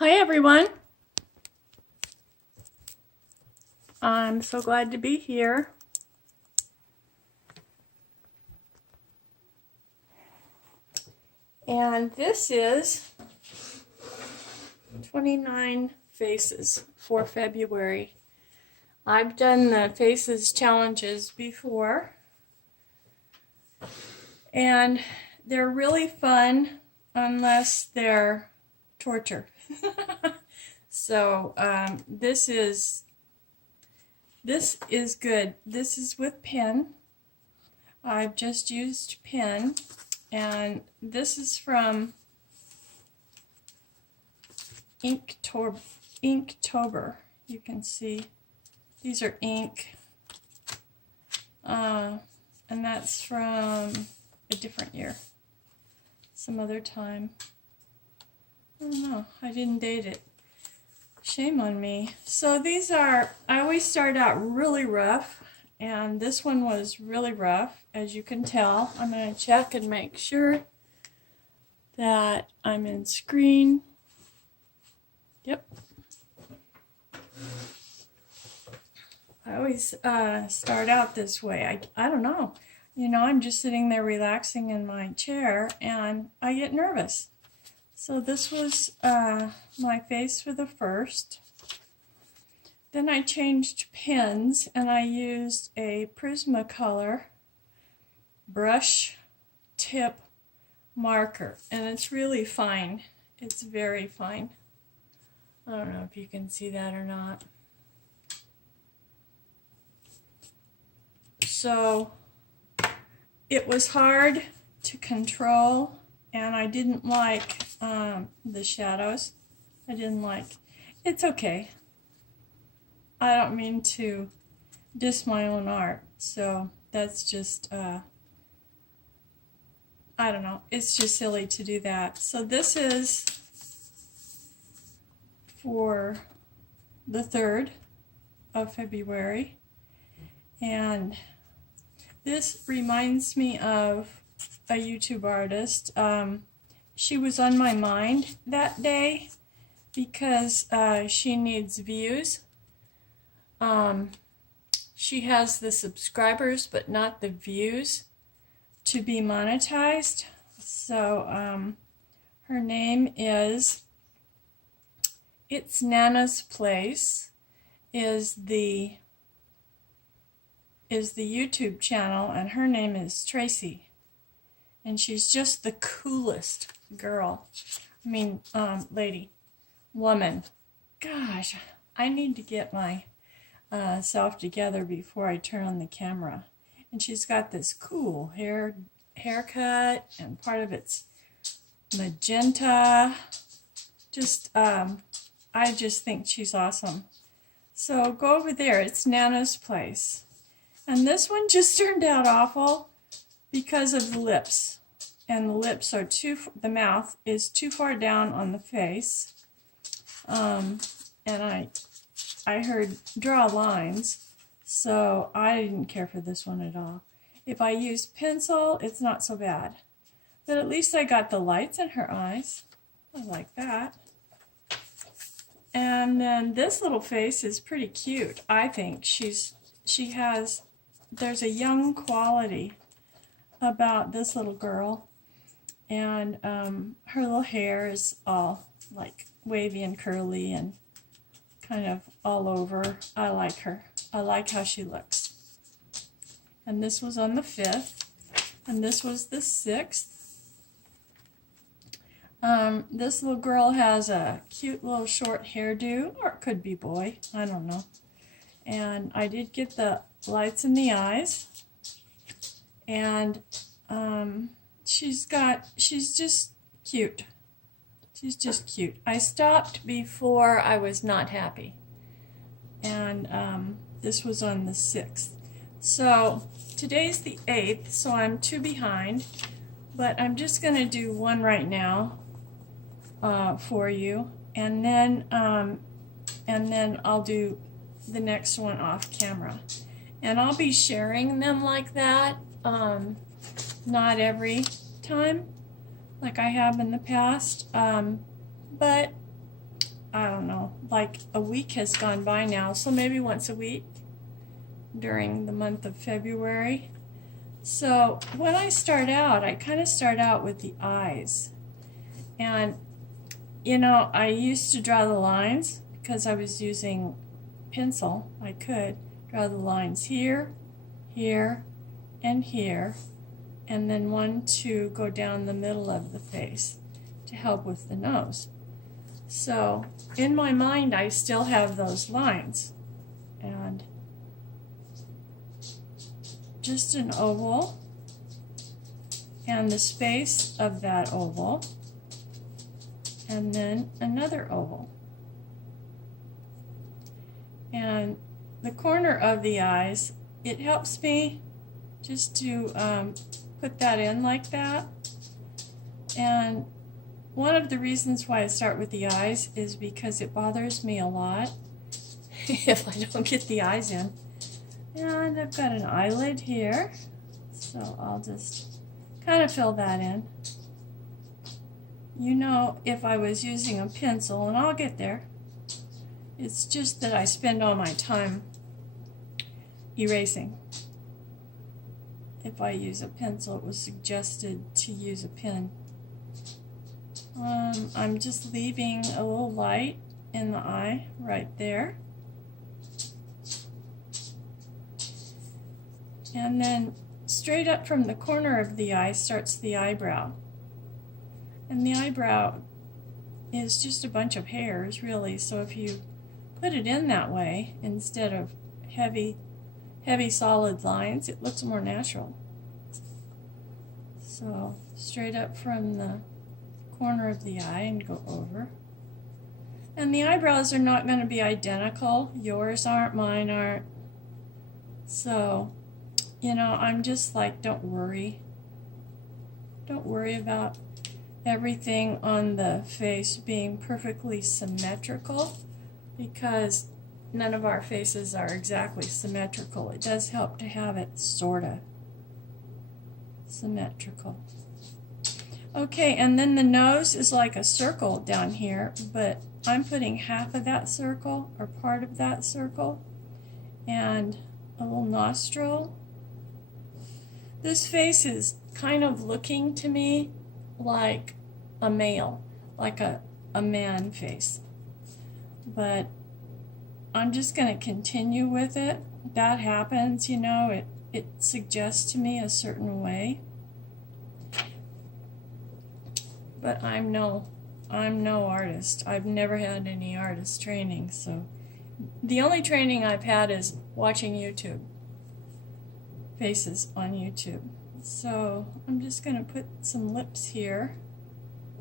Hi everyone. I'm so glad to be here. And this is 29 faces for February. I've done the faces challenges before, and they're really fun unless they're torture. So this is good. This is with pen. I've just used pen, and this is from Inktober. You can see these are ink, and that's from a different year, some other time. I don't know, I didn't date it. Shame on me. So these are, I always start out really rough, and this one was really rough, as you can tell. I'm going to check and make sure that I'm in screen. Yep. I always start out this way. I don't know. You know, I'm just sitting there relaxing in my chair, and I get nervous. So this was my face for the first. Then I changed pens, and I used a Prismacolor brush tip marker, and it's really fine. It's very fine. I don't know if you can see that or not. So it was hard to control, and I didn't like the shadows. I didn't like, it's okay. I don't mean to diss my own art, so that's just, I don't know, it's just silly to do that. So this is for the 3rd of February, and this reminds me of a YouTube artist. She was on my mind that day because she needs views. She has the subscribers but not the views to be monetized. So her name is It's Nana's Place is the YouTube channel, and her name is Tracy, and she's just the coolest girl. I mean, woman. Gosh, I need to get my self together before I turn on the camera. And she's got this cool haircut, and part of it's magenta. Just I just think she's awesome. So go over there. It's Nana's Place. And this one just turned out awful because of the lips. And the lips are the mouth is too far down on the face. And I heard draw lines, so I didn't care for this one at all. If I use pencil, it's not so bad. But at least I got the lights in her eyes. I like that. And then this little face is pretty cute. I think there's a young quality about this little girl, and her little hair is all like wavy and curly and kind of all over. I like her. I like how she looks. And this was on the 5th, and this was the 6th. This little girl has a cute little short hairdo, or it could be boy, I don't know. And I did get the lights in the eyes, and she's just cute. She's just cute. I stopped before I was not happy, and this was on the 6th. So today's the 8th, so I'm 2 behind, but I'm just going to do one right now for you, and then I'll do the next one off camera, and I'll be sharing them like that, not every time like I have in the past, but I don't know, like a week has gone by now, so maybe once a week during the month of February. So when I start out, I kind of start out with the eyes. And, you know, I used to draw the lines because I was using pencil. I could draw the lines here, here, and here, and then one to go down the middle of the face to help with the nose. So in my mind, I still have those lines. And just an oval and the space of that oval, and then another oval. And the corner of the eyes, it helps me just to put that in like that. And one of the reasons why I start with the eyes is because it bothers me a lot if I don't get the eyes in. And I've got an eyelid here, so I'll just kind of fill that in. You know, if I was using a pencil, and I'll get there, it's just that I spend all my time erasing. If I use a pencil, it was suggested to use a pen. I'm just leaving a little light in the eye right there. And then straight up from the corner of the eye starts the eyebrow. And the eyebrow is just a bunch of hairs, really. So if you put it in that way, instead of heavy solid lines, it looks more natural. So straight up from the corner of the eye and go over. And the eyebrows are not going to be identical. Yours aren't, mine aren't. So, you know, I'm just like, don't worry. Don't worry about everything on the face being perfectly symmetrical, because none of our faces are exactly symmetrical. It does help to have it sort of symmetrical. Okay, and then the nose is like a circle down here, but I'm putting half of that circle or part of that circle, and a little nostril. This face is kind of looking to me like a male, like a man face. But I'm just going to continue with it. That happens, you know, it suggests to me a certain way. But I'm no artist. I've never had any artist training, so the only training I've had is watching YouTube, faces on YouTube. So I'm just going to put some lips here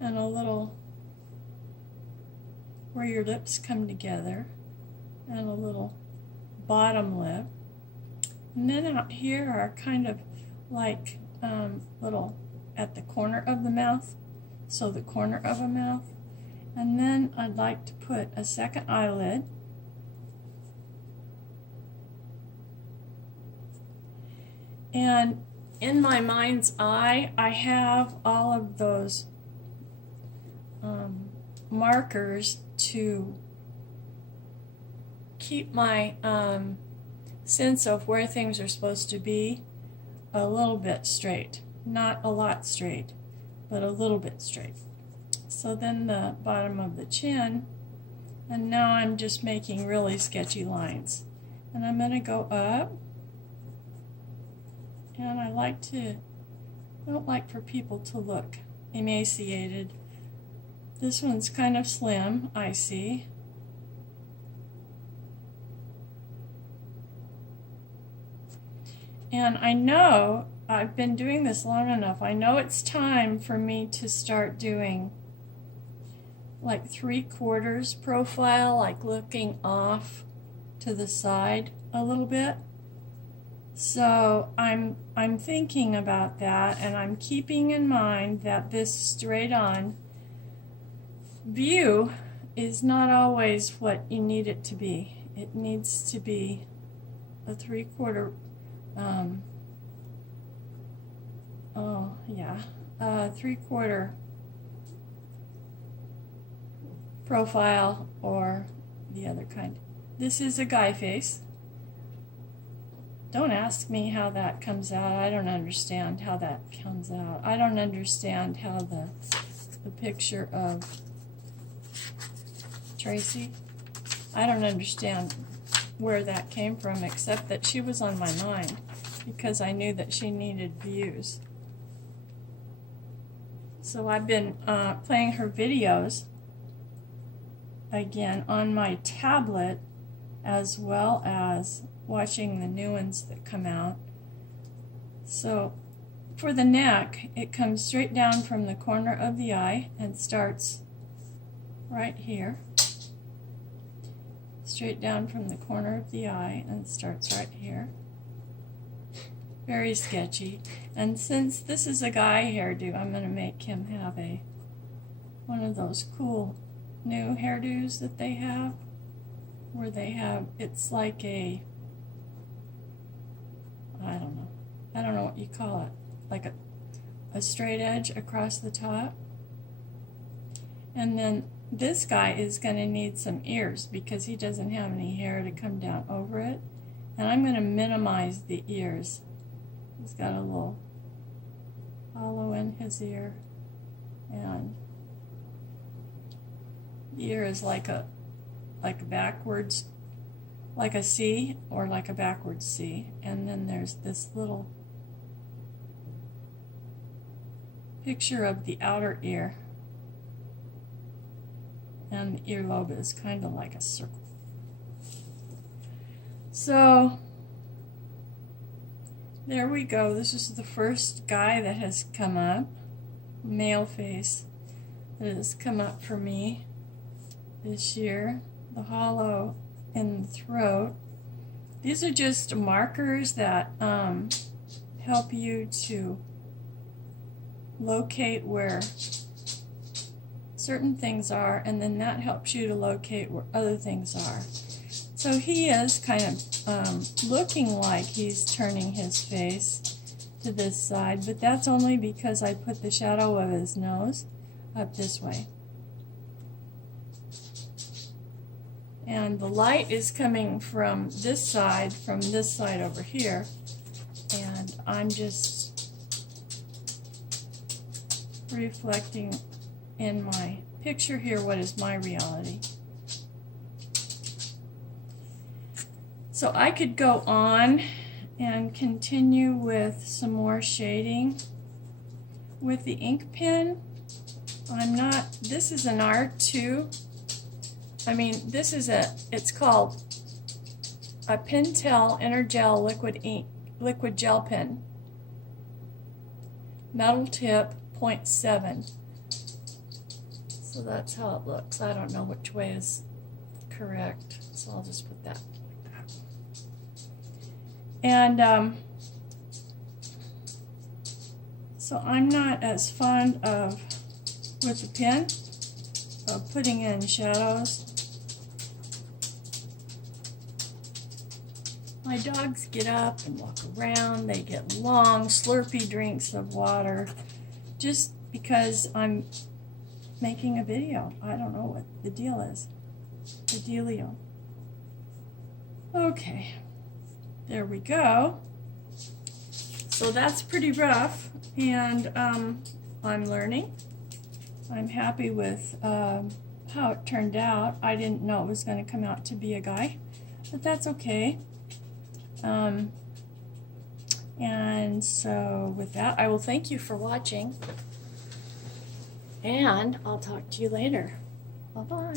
and a little where your lips come together, and a little bottom lip. And then out here are kind of like little at the corner of the mouth, so the corner of a mouth. And then I'd like to put a second eyelid. And in my mind's eye, I have all of those markers to keep my sense of where things are supposed to be a little bit straight. Not a lot straight, but a little bit straight. So then the bottom of the chin, and now I'm just making really sketchy lines. And I'm going to go up, and I don't like for people to look emaciated. This one's kind of slim, I see. And I know I've been doing this long enough. I know it's time for me to start doing like 3/4 profile, like looking off to the side a little bit. So I'm thinking about that, and I'm keeping in mind that this straight on view is not always what you need it to be. It needs to be a 3/4 3/4 profile or the other kind. This is a guy face. Don't ask me how that comes out. I don't understand how that comes out. I don't understand how the picture of Tracy, I don't understand where that came from, except that she was on my mind because I knew that she needed views. So I've been playing her videos again on my tablet, as well as watching the new ones that come out. So for the neck, it comes straight down from the corner of the eye and starts right here. Straight down from the corner of the eye and starts right here. Very sketchy. And since this is a guy hairdo, I'm going to make him have one of those cool new hairdos that they have, where they have, it's like I don't know what you call it, like a straight edge across the top. And then this guy is going to need some ears because he doesn't have any hair to come down over it. And I'm going to minimize the ears. He's got a little hollow in his ear, and the ear is like a backwards, like a C, or like a backwards C. And then there's this little picture of the outer ear, and the earlobe is kind of like a circle. So there we go. This is the first guy that has come up, male face, that has come up for me this year. The hollow in the throat. These are just markers that help you to locate where certain things are, and then that helps you to locate where other things are. So he is kind of looking like he's turning his face to this side, but that's only because I put the shadow of his nose up this way. And the light is coming from this side over here, and I'm just reflecting in my picture here what is my reality. So I could go on and continue with some more shading with the ink pen. This is an art too. I mean, it's called a Pentel Intergel liquid gel pen. Metal tip 0.7. So that's how it looks. I don't know which way is correct, so I'll just put that like that. And so I'm not as fond of, with the pen, of putting in shadows. My dogs get up and walk around. They get long, slurpy drinks of water just because I'm making a video. I don't know what the deal is. The dealio. Okay, there we go. So that's pretty rough, and I'm learning. I'm happy with how it turned out. I didn't know it was going to come out to be a guy, but that's okay. And so with that, I will thank you for watching, and I'll talk to you later. Bye-bye.